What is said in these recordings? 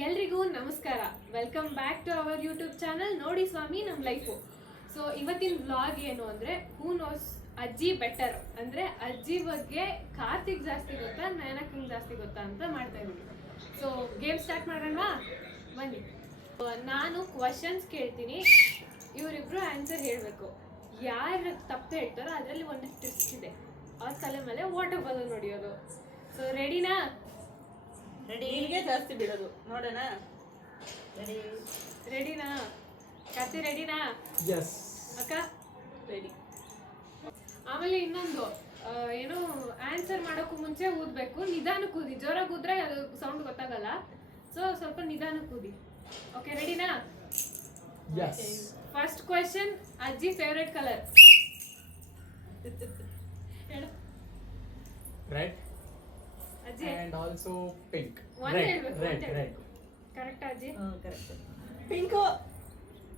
ಎಲ್ರಿಗೂ ನಮಸ್ಕಾರ. Welcome back to our YouTube channel ನೋಡಿ ಸ್ವಾಮಿ ನಮ್ಮ ಲೈಫು. ಸೊ ಇವತ್ತಿನ ವ್ಲಾಗ್ ಏನು ಅಂದರೆ ಹೂ ನೋಸ್ ಅಜ್ಜಿ ಬೆಟರ್, ಅಂದರೆ ಅಜ್ಜಿ ಬಗ್ಗೆ ಕಾರ್ತಿಕ್ ಜಾಸ್ತಿ ಗೊತ್ತಾ ನಯನಕ್ಕಂಗೆ ಜಾಸ್ತಿ ಗೊತ್ತಾ ಅಂತ ಮಾಡ್ತಾ ಇದ್ದೀವಿ. ಸೊ ಗೇಮ್ ಸ್ಟಾರ್ಟ್ ಮಾಡೋಣ ಬನ್ನಿ. ನಾನು ಕ್ವಶನ್ಸ್ ಕೇಳ್ತೀನಿ, ಇವರಿಬ್ರು ಆನ್ಸರ್ ಹೇಳಬೇಕು. ಯಾರು ತಪ್ಪು ಹೇಳ್ತಾರೋ ಅದರಲ್ಲಿ ಒಂದು ಟ್ವಿಸ್ಟ್ ಇದೆ, ಅವ್ರ ತಲೆ ಮೇಲೆ ವಾಟರ್ ಬಲೂನ್ ಹೊಡಿಯೋದು. ಸೊ ರೆಡಿನಾ? ರೆಡಿ. ಹೀಗೆ ಜಾಸ್ತಿ ಬಿಡೋದು ನೋಡೋಣ. ರೆಡಿ? ರೆಡಿನಾ? ಕತೆ ರೆಡಿನಾ? ಎಸ್ ಅಕ್ಕ ರೆಡಿ. ಆಮೇಲೆ ಇನ್ನೊಂದು ಏನು, ಆನ್ಸರ್ ಮಾಡೋಕ್ಕೂ ಮುಂಚೆ ಊದಬೇಕು. ನಿಧಾನಕ್ಕೆ ಊದಿ, ಜೋರಾಗಿ ಊದ್ರೆ ಅದು ಸೌಂಡ್ ಗೊತ್ತಾಗಲ್ಲ. ಸೊ ಸ್ವಲ್ಪ ನಿಧಾನಕ್ಕೆ ಊದಿ. ಓಕೆ ರೆಡಿನಾ? ಎಸ್. ಫಸ್ಟ್ ಕ್ವೆಶನ್, ಅಜ್ಜಿ ಫೇವ್ರೆಟ್ ಕಲರ್ ಹೇಳು. ರೆಡ್ ಅಜ್ಜಿ and also pink. ಒಂದ್ ಹೇಳ್ಬೇಕು, red ಒಂದ್ red ಹೇಳ್ಬೇಕು. ಕರೆಕ್ಟ್ ಅಜ್ಜಿ? ಕರೆಕ್ಟ್. ಪಿಂಕು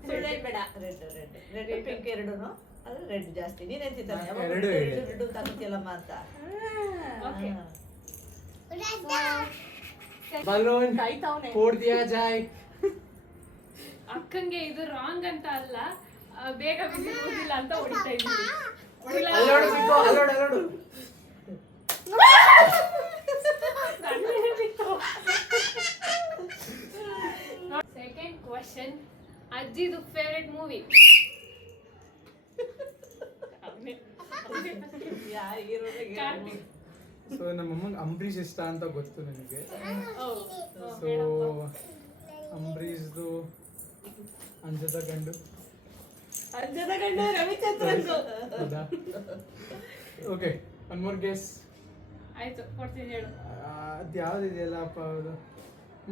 ಸುಳ್ಳೆ ಬೇಡ. ರೆಡ್ ರೆಡ್ ರೆಡ್ ಪಿಂಕ್ ಎರಡೂನು. ಅದು ರೆಡ್ ಜಾಸ್ತಿ. ನೀನ್ ಎಂತಿದ್ದಾನೆ ಎರಡು ರೆಡ್ ತಗೋತಿಯಲ್ಲಮ್ಮ ಅಂತ. ಓಕೆ. balloon ಕಾಯ್ತಾವ್ನೆ. फोड़ दिया जाए. ಅಕ್ಕಂಗೆ ಇದು ರಾಂಗ್ ಅಂತ ಅಲ್ಲ, ಬೇಗ ಬಿಸಿಲ್ಲ ಅಂತ ಹೊಡಿತಾ ಇದ್ದೀನಿ. ಹೊಡಿಲ್ಲ. ಅಲ್ಲೋಡು ಬಿಟ್ಟು ಅಲ್ಲೋಡು ಸೆಕೆಂಡ್ ಕ್ವಶನ್, ಅಜ್ಜಿದು ಫೇವ್ರೆಟ್ ಮೂವಿ ಕಾರ್ತಿಕ್. ಸೊ ನಮ್ಮಮ್ಮಂಗೆ ಅಂಬರೀಷ್ ಇಷ್ಟ ಅಂತ ಗೊತ್ತು ನನಗೆ. ಸೊ ಅಂಬರೀಷ್ದು ಅಂಜದ ಗಂಡು. ಅಂಜದ ಗಂಡು ರವಿಚಂದ್ರನ್ದು. ಹೌದಾ? Okay, one more guess. ಆಯ್ತು ಕೊಡ್ತೀನಿ ಹೇಳು. ಅದು ಯಾವ್ದಿದೆಯಲ್ಲಪ್ಪ, ಅದು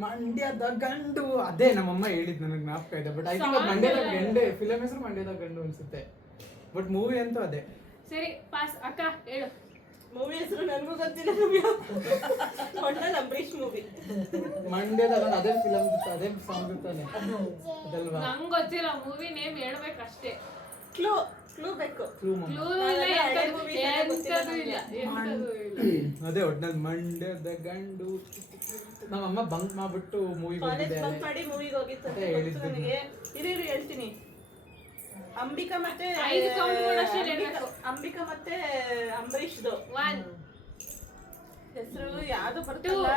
ಮಂಡ್ಯದ ಗಂಡು. ಅದೇ ನಮ್ಮಮ್ಮ ಹೇಳಿದ್ ನನಗೆ ಜ್ಞಾಪಕ ಇದೆ. ಬಟ್ ಐ ಥಿಂಕ್ ಅದು ಮಂಡ್ಯದ ಗಂಡೆ. ಫಿಲಮ್ ಹೆಸರು ಮಂಡ್ಯದ ಗಂಡು ಅನ್ಸುತ್ತೆ, ಬಟ್ ಮೂವಿ ಅಂತೂ ಅದೇ. ಸರಿ ಪಾಸ್. ಅಕ್ಕ ಹೇಳು. ಮೂವಿ ಹೆಸರು ನನಗೂ ಗೊತ್ತಿಲ್ಲ. ಒಟ್ಟಲ್ಲಿ ಅಂಬರೀಷ್ ಮೂವಿ. ಮಂಡ್ಯದ ಗಂಡು ಅದೇ ಫಿಲಮ್, ಅದೇ ಸಾಂಗ್ ತಾನೆ ಅದಲ್ವಾ? ನಂಗೆ ಗೊತ್ತಿಲ್ಲ, ಮೂವಿ ನೇಮ್ ಹೇಳ್ಬೇಕಷ್ಟೇ. ಕ್ಲೂ ಕ್ಲೂ ಬೇಕು. ಕ್ಲೂ ಕ್ಲೂ ಇಲ್ಲ, ಎಂತದೂ ಇಲ್ಲ. ಅದೇ ಒಟ್ನಲ್ಲಿ ಮಂಡ್ಯದ ಗಂಡು. ನಮ್ಮಮ್ಮ ಬಂಕ್ ಮಾಡ್ಬಿಟ್ಟು ಮೂವಿ ಕಾಲೇಜ್ ಬಂದಿದೆ. ಬಂಕ್ ಮಾಡಿ ಮೂವಿಗೆ ಹೋಗಿತ್ತು ಅಂತ ಅದೇ ಗೊತ್ತು ಹೇಳಿದ್ದು. ನನಗೆ. ಇರು ಹೇಳ್ತೀನಿ. ಅಂಬಿಕಾ ಮತ್ತೆ ಐದು count ಮಾಡೋಷ್ಟೇ ಹೇಳ್ಬೇಕು. ಅಂಬಿಕಾ ಮತ್ತೆ ಅಂಬರೀಷ್ದು 1 ಹೆಸರು ಯಾವ್ದು ಬರ್ತಲ್ಲ.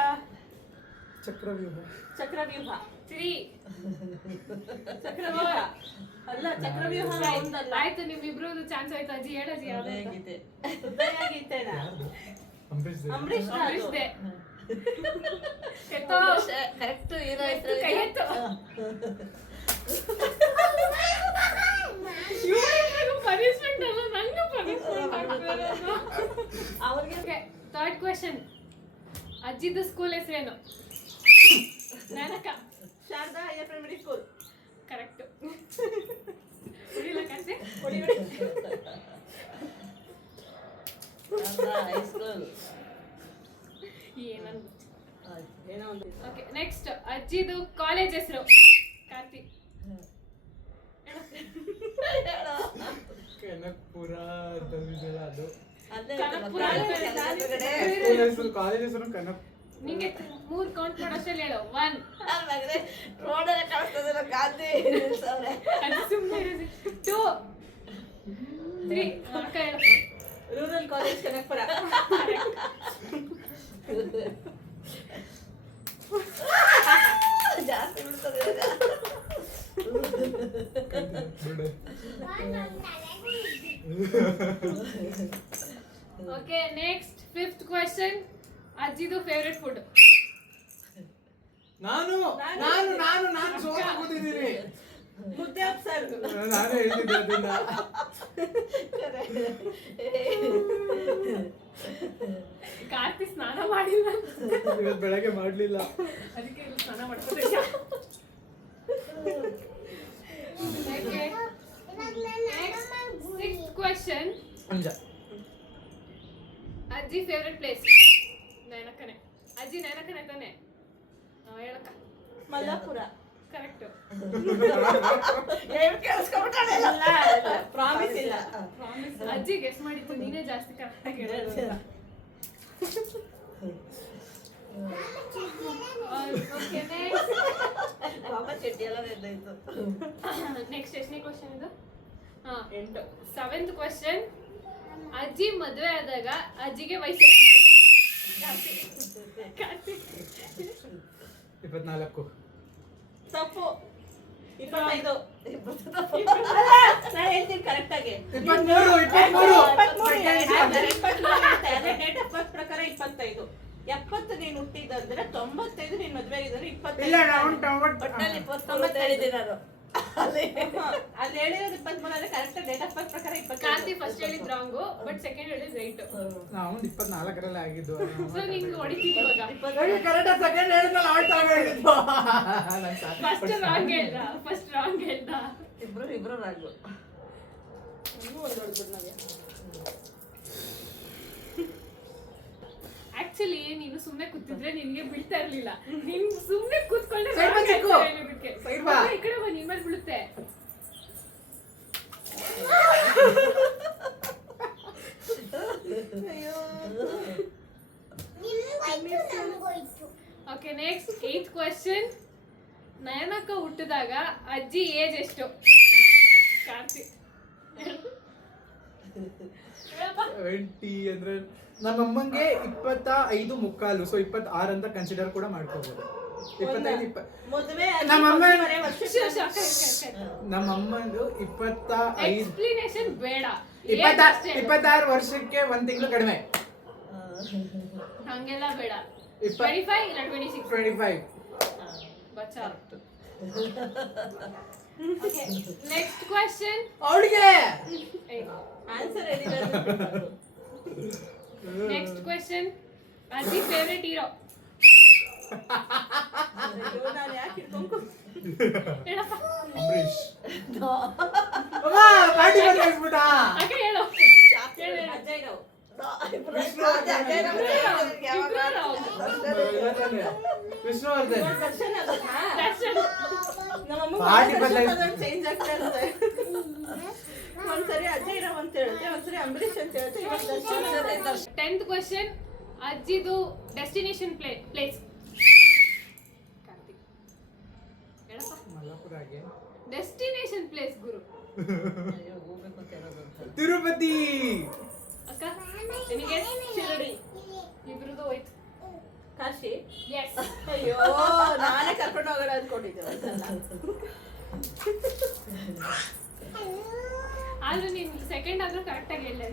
ಚಕ್ರವ್ಯೂಹ. ಚಕ್ರವ್ಯೂಹ. 3 ಚಕ್ರವ್ಯೂಹ ಅಲ್ಲ, ಚಕ್ರವ್ಯೂಹ ಒಂದಲ್ಲ. ಆಯ್ತು, ನಿಮ್ಮಿಬ್ರು ಚಾನ್ಸ್ ಆಯ್ತು. ಅಜ್ಜಿ ಹೇಳಜ್ಜಿ ಯಾವ್ದು ಅಂತ. ಹೃದಯಗೀತೆನಾ? ಅಂಬರೀಷ್ ಅಂಬರೀಷ್ ಅಂಬರೀಷ್ದೆ. ಎತ್ತೋ. ಕರೆಕ್ಟ್ ಹೀರೋ ಎತ್ತು, ಕೈ ಎತ್ತು. ಪನಿಷ್ಮೆಂಟ್ ಅಲ್ಲ, ನಂಗೆ ಪನಿಷ್ಮೆಂಟ್. ಅವ್ರಿಗೆ. ಥರ್ಡ್ ಕ್ವೆಶನ್, ಅಜ್ಜಿದು ಸ್ಕೂಲ್ ಹೆಸರೇನು? ನನಕ. Sharada higher primary school. Correct. ಹೊಡಿಲಕ್ಕಂತೆ? ಹೊಡಿ. ಹೈಸ್ಕೂಲ್ ಏನಂತ. ಏನೋ ಒಂದು. ಓಕೆ ನೆಕ್ಸ್ಟ್, ಅಜ್ಜಿದು ಕಾಲೇಜ್ ಹೆಸರು? ಕಾರ್ತಿಕ್. ಕನಕಪುರದಲ್ಲಿದೆಯಲ್ಲ ಅದು. ಕನಕಪುರ. ಕಾಲೇಜ್ ಹೆಸರು ಕನಕ. ನಿಂಗೆ 3 ಕೌಂಟ್ ಮಾಡೋಷ್ಟರಲ್ಲಿ ಹೇಳು. 1 ರೋಡಲ್ಲಿ ಕಾಣಿಸ್ತದಲ್ಲ ಗಾಂಧಿ ನಿಲ್ಸವ್ರೆ. ಅದು ಸುಮ್ಮನೆ 2 3 ಅಕ್ಕ ಹೇಳು. Rural college Kanakapura. ಜಾಸ್ತಿ ಬಿಡ್ತದೆ. ಓಕೆ ನೆಕ್ಸ್ಟ್, ಫಿಫ್ತ್ ಕ್ವೆಶ್ಚನ್, ಅಜ್ಜಿದು ಫೇವ್ರೆಟ್ ಫುಡ್? ನಾನು ನಾನು ನಾನು ನಾನು ಸೋತ ಕೂತಿದ್ದೀನಿ. ಮುದ್ದೆ ಉಪ್ಸಾರು. ನಾನು ಹೇಳ್ತಿದ್ದೆ ಅದನ್ನ. ಕಾರ್ತಿ ಸ್ನಾನ ಮಾಡಿಲ್ಲ, ಇವತ್ತು ಬೆಳಗ್ಗೆ ಮಾಡ್ಲಿಲ್ಲ, ಅದಕ್ಕೆ ಇಲ್ಲಿ ಸ್ನಾನ ಮಾಡ್ಕೋಬೇಕು. ಸಿಕ್ಸ್ತ್ ಕ್ವೆಶ್ಚನ್, ಅಂಜ. ಅಜ್ಜಿ ಫೇವ್ರೆಟ್ ಪ್ಲೇಸ್? ನಯನಕ್ಕನೆ. ಅಜ್ಜಿ ನಯನಕ್ಕನೆ ತಾನೆ? ಹೇಳಕ್ಕ. ಮಲ್ಲಾಪುರ. ಕರೆಕ್ಟ್. ಪ್ರಾಮಿಸ್ ಇಲ್ಲ. ಅಜ್ಜಿ ಗೆಸ್ ಮಾಡಿತ್ತು, ನೀನೇ ಜಾಸ್ತಿ ಕರೆಕ್ಟ್ ಆಗಿ ಹೇಳೋದು. Okay, next. ಎಲ್ಲ ನೆನ್ದಾಯ್ತು. ನೆಕ್ಸ್ಟ್ ಎಷ್ಟನೇ ಕ್ವಶನ್ ಇದು? ಹಾ 8. 7th question. ಅಜ್ಜಿ ಮದುವೆ ಆದಾಗ ಅಜ್ಜಿಗೆ ವಯಸ್ಸು ಎಷ್ಟಿತ್ತು? ಕಾರ್ತಿಕ್. 24. ತಪ್ಪು. 25. ನಾನು ಹೇಳ್ತೀನಿ ಕರೆಕ್ಟ್ ಆಗಿ. 23. ಅದೇ ಡೇಟ್ ಆಫ್ ಬರ್ತ್ ಪ್ರಕಾರ 25. 70 ನೀನು ಹುಟ್ಟಿದಂದ್ರೆ 95 ನೀನ್ ಮದ್ವೆ ಆಗಿದ್ರೆ 25. ಇಲ್ಲ ನಾನು 90. ಒಟ್ನಲ್ಲಿ 29 ಹೇಳಿದ್ದೀನಿ ನಾನು. ಅಲ್ಲಿ ಹೇಳಿರೋದು 23 ಆದ್ರೆ ಕರೆಕ್ಟ್ ಡೇಟ್ ಆಫ್ ಬರ್ತ್ ಪ್ರಕಾರ 25. ಕಾರ್ತಿ ಫಸ್ಟ್ ಹೇಳಿದ್ ರಾಂಗು ಬಟ್ ಸೆಕೆಂಡ್ ಹೇಳಿದ್ ರೈಟ್. ನಾವು 24 ಆಗಿದ್ದು. ಸೊ ನಿಂಗೆ ಹೊಡಿತೀನಿ ಇವಾಗ. ಕರೆಕ್ಟ್ ಸೆಕೆಂಡ್ ಹೇಳಿದ್ನಲ್ಲ ಆಯ್ತು ಆಗ ಹೇಳಿದ್ದು. ಫಸ್ಟ್ ರಾಂಗ್ ಹೇಳ್ದ. ಫಸ್ಟ್ ರಾಂಗ್ ಹೇಳ್ದ. ಇಬ್ರು ರಾಗು. ಆಕ್ಚುಲಿ ನೀನು ಸುಮ್ನೆ ಕೂತಿದ್ರೆ ನಿನ್ಗೆ ಬೀಳ್ತಾ ಇರ್ಲಿಲ್ಲ. ನೀನ್ ಸುಮ್ನೆ ಕೂತ್ಕೊಂಡ್ರೆ Side ಬಾ ಚಿಕ್ಕು. Side ಬಾ. ಈ ಕಡೆ ಬಾ, ನಿನ್ ಮೇಲೆ ಬೀಳುತ್ತೆ. Okay next 8th question. ನಯನಕ್ಕ ಹುಟ್ಟಿದಾಗ ಅಜ್ಜಿ ಏಜ್ ಎಷ್ಟು? ಕಾರ್ತಿಕ್ 20 ಅಂದ್ರೆ ನಮ್ಮಮ್ಮಂಗೆ 25 ಮುಕ್ಕಾಲು, ಸೊ 26 ಅಂತ ಕನ್ಸಿಡರ್ ಕೂಡ ಮಾಡ್ಕೋಬಹುದು. 25 ಮದುವೆ ನಮ್ಮಮ್ಮ ಎಕ್ಸ್ಪ್ಲಿನೇಷನ್ ನಮ್ಮಮ್ಮಂದು 25 ಬೇಡ. 26 ವರ್ಷಕ್ಕೆ 1 ತಿಂಗಳು ಕಡಿಮೆ. ಹಂಗೆಲ್ಲ ಬೇಡ. 25 25 ಇಲ್ಲ 26. 25. ಬಚ್ಚಾ. Next question. ಅವಳಿಗೆ ಆನ್ಸರ್ ಹೇಳಿರೋದು. Next question. ಅಜ್ಜಿ ಫೇವರೇಟ್ ಹೀರೋ? ನಾನು ಯಾಕೆ ಇಟ್ಕೊಂಡು ಹೇಳಪ್ಪ. ಅಂಬರೀಶ್. ಅಮ್ಮ ಪಾರ್ಟಿ ಬಂದ್ಬಿಟ್ಟ. ಹಾಗೆ ಹೇಳು. ಅಜಯ್ ರಾವ್. ವಿಷ್ಣುವರ್ಧನ್. ದರ್ಶನ್ ಅದನ್ನ ದರ್ಶನ್. ನಮ್ಮಮ್ಮ ಚೇಂಜ್ ಆಗ್ತಾ ಇರುತ್ತೆ. ಒಂದ್ಸರಿ ಅಜಯ್ ರಾವ್ ಅಂತ ಹೇಳುತ್ತೆ, ಒಂದ್ಸರಿ ಅಂಬರೀಶ್ ಅಂತ ಹೇಳುತ್ತೆ, ಇವಾಗ ದರ್ಶನ್. 10th question. ಅಜ್ಜಿದು ಡೆಸ್ಟಿನೇಷನ್ ಪ್ಲೇಸ್? ಕಾರ್ತಿಕ್ ಹೇಳಪ್ಪ. ಮಲ್ಲಾಪುರಾಗೆ. ಡೆಸ್ಟಿನೇಷನ್ ಪ್ಲೇಸ್ ಗುರು. ಅಯ್ಯೋ ಹೋಗ್ಬೇಕು ಅಂತ ಹೇಳೋದು. ತಿರುಪತಿ. ಅಕ್ಕ ನಿನಗೆ ಶಿರಡಿ. ಇಬ್ರದ್ದು ಹೋಯ್ತು. ಕಾಶಿ. ಎಸ್. ಅಯ್ಯೋ ನಾನೇ ಕರ್ಕೊಂಡು ಹೋಗೋಣ ಅನ್ಕೊಂಡಿದ್ದೆ. ಆದ್ರೆ ನೀನ್ ಸೆಕೆಂಡ್ ಆದ್ರೂ ಕರೆಕ್ಟ್ ಆಗಿ ಹೇಳಿಲ್ಲ.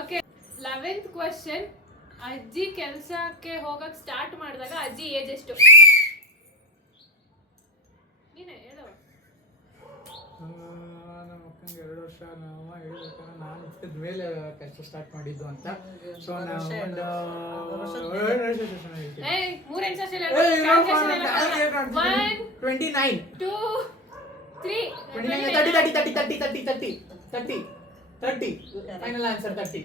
Okay 11th question. ಅಜ್ಜಿ ಕೆಲ್ಸಕ್ಕೆ ಹೋಗಕ್ ಸ್ಟಾರ್ಟ್ ಮಾಡಿದಾಗ ಅಜ್ಜಿ ಏಜ್ ಎಷ್ಟು? ನೀನೇ ಹೇಳು. ನಮ್ಮ ಅಕ್ಕಂಗೆ 2 ವರ್ಷ. ನಮ್ಮ ಹೇಳ್ಬೇಕಾದ್ರೆ ನಾನು ಹುಟ್ಟಿದ ಮೇಲೆ ಕೆಲಸ ಸ್ಟಾರ್ಟ್ ಮಾಡಿದ್ದು ಅಂತ. ಸೊ ನಾವು ಒಂದು 3 ನಿಮಿಷ 29. 2 3 30. Final answer 30.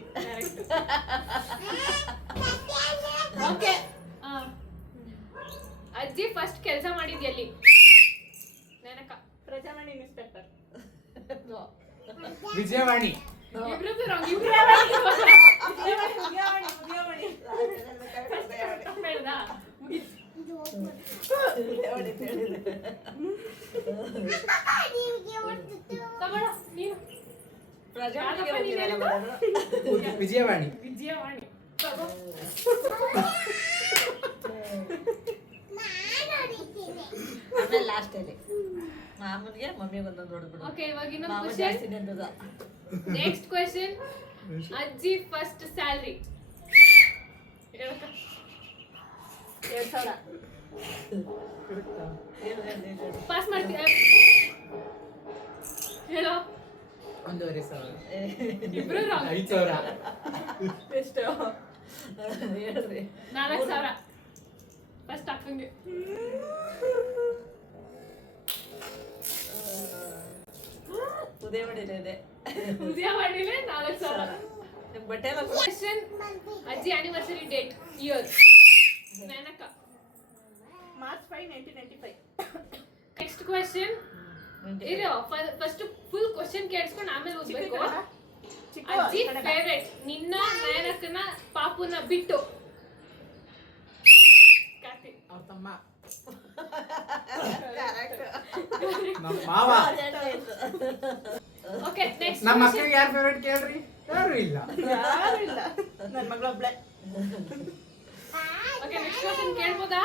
ಓಕೆ. ಅಜ್ಜಿ ಫಸ್ಟ್ ಕೆಲಸ ಮಾಡಿದ್ ಎಲ್ಲಿ? ನನಕ. Prajavani news paper. ವಿಜಯವಾಣಿ. ಇಬ್ರದ್ದು ರಾಂಗ್. ಹೇಳ್ದಾ? ತಗೊಳ್ಳ ನೀನು. ವಿಜಯವಾಣಿ. ವಿಜಯವಾಣಿ ತಗೋ. ಆಮೇಲೆ ಲಾಸ್ಟ್ ಅಲ್ಲಿ ಮಾಮನಿಗೆ ಮಮ್ಮಿಗೆ ಒಂದೊಂದು ಹೊಡೆದ್ಬಿಡು. ಓಕೆ ಇವಾಗ ಇನ್ನೊಂದು ಮಾಮ ಕ್ವಶನ್. ಜಾಸ್ತಿ ನೆಂದದ. Next question. ಅಜ್ಜಿ ಫಸ್ಟ್ ಸ್ಯಾಲರಿ? 2000. ಪಾಸ್ ಮಾಡ್ತೀಯ? ಹೇಳೋ. 1,500. ಇಬ್ರು ರಾಂಗ್. 5,000. ಎಷ್ಟು ಹೇಳ್ರಿ? 4,000 ಫಸ್ಟ್ ಅಕ್ಕಂಗೆ. ಉದಯವಾಣಿಲಿದೆ. ಉದಯವಾಣಿಲೇ 4,000. ನಿಮ್ ಬಟ್ಟೆ ಎಲ್ಲ ಕ್ವಶನ್. ಅಜ್ಜಿ ಆನಿವರ್ಸರಿ ಡೇಟ್ ಇಯರ್? ನನಕ. March 5, 1995. Next question. ಇರೋ ಫಸ್ಟ್ ಫುಲ್ ಕ್ವಶನ್ ಕೇಳಿಸ್ಕೊಂಡು ಆಮೇಲೆ ಓದ್ಬೇಕು. ಅಜ್ಜಿ ಫೇವರೇಟ್ ನಿನ್ನ ನಯನಕ್ಕನ ಪಾಪುನ ಬಿಟ್ಟು? ಅವ್ರ ತಮ್ಮ Correct. ನಮ್ಮ ಮಾವ. ಓಕೆ ನೆಕ್ಸ್ಟ್ ನಮ್ಮ ಮಕ್ಕಳಿಗೆ ಯಾರು ಫೇವ್ರೇಟ್ ಕೇಳ್ರಿ? ಯಾರು ಇಲ್ಲ. ಯಾರು ಇಲ್ಲ, ನನ್ನ ಮಗಳೊಬ್ಳೆ. ಓಕೆ ನೆಕ್ಸ್ಟ್ ಕ್ವೆಶ್ಚನ್ ಕೇಳ್ಬೋದಾ?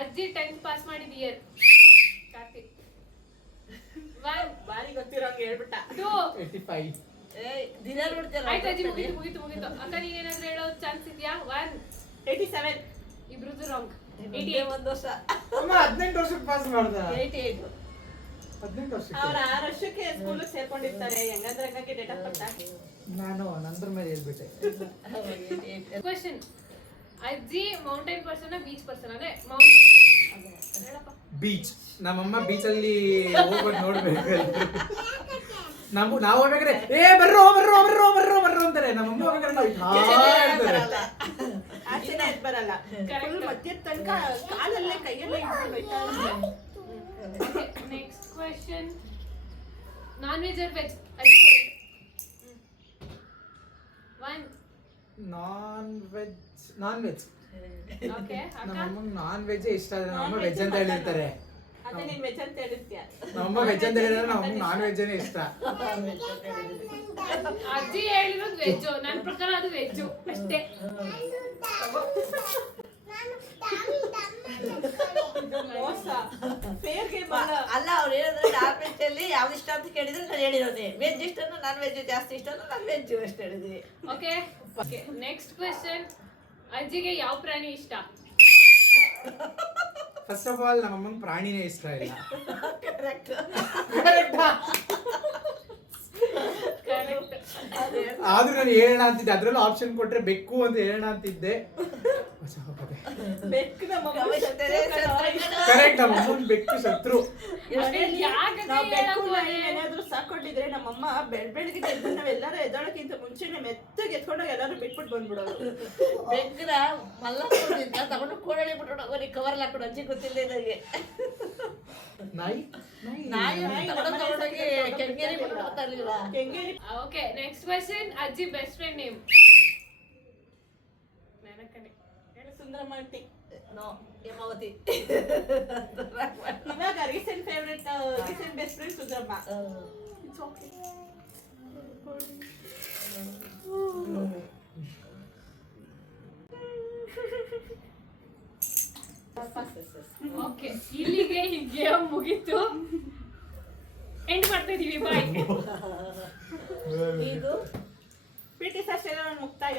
ಅಜ್ಜಿ 10th ಪಾಸ್ ಮಾಡಿದ ಇಯರ್ ಕಾರ್ತಿಕ್. 1 ಬಾರಿ ಗೊತ್ತಿರೋಂಗೆ ಹೇಳ್ಬಿಟ್ಟ. 2 85. ದಿನ ನೋಡ್ತೀರ? ಆಯ್ತು ಅಜ್ಜಿ, ಮುಗೀತು ಅಕ್ಕ ನೀನ್ ಏನಾದ್ರೂ ಹೇಳೋ ಚಾನ್ಸ್ ಇದೆಯಾ? 1 87. ಇಬ್ರದ್ದು ರಾಂಗ್. ಇದೇ ಒಂದು ವರ್ಷ. ಅಮ್ಮ 18 ವರ್ಷಕ್ಕೆ ಪಾಸ್ ಮಾಡ್ದ. 88. 18 ವರ್ಷಕ್ಕೆ. ಅವ್ರ 6 ವರ್ಷಕ್ಕೆ ಸ್ಕೂಲಿಗೆ ಸೇರ್ಕೊಂಡಿರ್ತಾರೆ. ಹೆಂಗಂದ್ರೆ ಹಂಗಾಗಿ ಡೇಟ್ ಆಫ್ ಬರ್ತ್. ನಾನು ನಂತರ ಮೇಲೆ ಹೇಳ್ಬಿಟ್ಟೆ. ಕ್ವೆಶ್ಚನ್, ಅಜ್ಜಿ ಮೌಂಟೇನ್ ಪರ್ಸನ್ ಬೀಚ್ ಪರ್ಸನ್? ಅಂದ್ರೆ ಹೇಳಪ್ಪ. ಬೀಚ್. ನಮ್ಮಮ್ಮ ಬೀಚಲ್ಲಿ ಹೋಗ್ಬಿಟ್ಟು ನೋಡ್ಬೇಕು. ನಾವು ಹೋಗ್ಬೇಕಾದ್ರೆ ಬರ್ರೋ ಅಂತಾರೆ. ನಮ್ಮಮ್ಮ ಹೋಗ್ಬೇಕಾದ್ರೆ ನಾವು ಹೇಳ್ತಾರೆ. ಆಚೆನೇ ಎದ್ದು ಬರಲ್ಲ. ಫುಲ್ ಮಧ್ಯದ ತನಕ ಕಾಲಲ್ಲೇ ಕೈಯಲ್ಲೇ ಇಟ್ಕೊಂಡು next question, non veg or veg? 1 non veg. Okay ನಮ್ಮಮ್ಮ ನಾನ್ ವೆಜ್ ಇಷ್ಟ ಆದ್ರೆ ನಮ್ಮಮ್ಮ ವೆಜ್ ಅಂತ ಹೇಳಿರ್ತಾರೆ. ಅದೇ ನೀನ್ ವೆಜ್ ಅಂತ ಹೇಳಿರ್ತೀಯ. ನಮ್ಮಮ್ಮ ವೆಜ್ ಅಂತ ಹೇಳಿದ್ರೆ ನಮ್ಮಮ್ಮ ನಾನ್ ವೆಜ್ ಇಷ್ಟ. ಅಜ್ಜಿ ಹೇಳಿರೋದು ವೆಜ್, ನನ್ನ ಪ್ರಕಾರ ಅದು ವೆಜ್ ಅಷ್ಟೇ. ಮೋಸ. ಫೇರ್ಗೆ ಬರ. ಅಲ್ಲ ಅವ್ರು ಹೇಳಿದ್ರೆ ನಾನ್ ವೆಜ್ ಅಲ್ಲಿ ಯಾವ್ದು ಇಷ್ಟ ಅಂತ ಕೇಳಿದ್ರೆ ನಾನು ಹೇಳಿರೋದೆ ವೆಜ್ ಇಷ್ಟನೂ ನಾನ್ ವೆಜ್ ಜಾಸ್ತಿ ಇಷ್ಟ ನಾನು ವೆಜ್ ಅಷ್ಟು ಹೇಳಿದ್ವಿ. ಓಕೆ ನೆಕ್ಸ್ಟ್ ಕ್ವೆಶ್ಚನ್, ಅಜ್ಜಿಗೆ ಯಾವ ಪ್ರಾಣಿ ಇಷ್ಟ? ಫಸ್ಟ್ ಆಫ್ ಆಲ್ ನಮ್ಮಮ್ಮಂಗೆ ಪ್ರಾಣಿನೇ ಇಷ್ಟ ಇಲ್ಲ. ಕರೆಕ್ಟ್. ಕರೆಕ್ಟ್. ಆದ್ರೂ ನಾನು ಹೇಳೋಣ ಅಂತಿದ್ದೆ, ಅದ್ರಲ್ಲೂ ಆಪ್ಷನ್ ಕೊಟ್ರೆ ಬೆಕ್ಕು ಅಂತ ಹೇಳೋಣ ಅಂತಿದ್ದೆ. ಬೆಕ್ಕು ನಮ್ಮ ಕರೆಕ್ಟ್, ನಮ್ಮಮ್ಮನ ಬೆಕ್ಕು ಶತ್ರು. ನಾವು ಬೆಕ್ಕು ನಾಯಿ ಏನಾದ್ರೂ ಸಾಕೊಂಡಿದ್ರೆ ನಮ್ಮಮ್ಮ ಬೆಳಗ್ಗೆ ಎದ್ದು ನಾವೆಲ್ಲರೂ ಎದ್ದೋಳಕ್ಕಿಂತ ಮುಂಚೆನೆ ಮೆತ್ತಗೆ ಎತ್ಕೊಂಡೋಗಿ ಎಲ್ಲರೂ ಬಿಟ್ಬಿಟ್ಟು ಬಂದ್ಬಿಡೋರು. ಬೆಗ್ರ ಮಲ್ಲದಿಂದ ತಗೊಂಡು ಕೋಡಳಿ ಬಿಟ್ಟು ಕವರ್ ಹಾಕೊಂಡು ಅಜ್ಜಿ ಗೊತ್ತಿಲ್ಲ ನನಗೆ. ನಾಯಿ ನಾಯಿ ತಗೊಂಡೋಗಿ ಕೆಂಗೇರಿ ಬಿಟ್ಟು ಬರ್ತಾ ಇರ್ಲಿಲ್ವಾ? ಕೆಂಗೇರಿ. ಓಕೆ ನೆಕ್ಸ್ಟ್ ಕ್ವೆಶ್ಚನ್, ಅಜ್ಜಿ ಬೆಸ್ಟ್ ಫ್ರೆಂಡ್ ನೇಮ್? ನೆನಕನೆ ಸುಂದರಮೂರ್ತಿ. ನೋ, ಹೇಮಾವತಿ. ಇವಾಗ recent favourite recent best friend Sundaramma. It's okay. Okay ಇಲ್ಲಿಗೆ ಈ ಗೇಮ್ ಮುಗೀತು, ಎಂಡ್ ಮಾಡ್ತಾ ಇದೀವಿ. ಬಾಯ್. ಇದು ಪ್ರೀತಿ ಸರ್ ಮುಕ್ತಾಯ.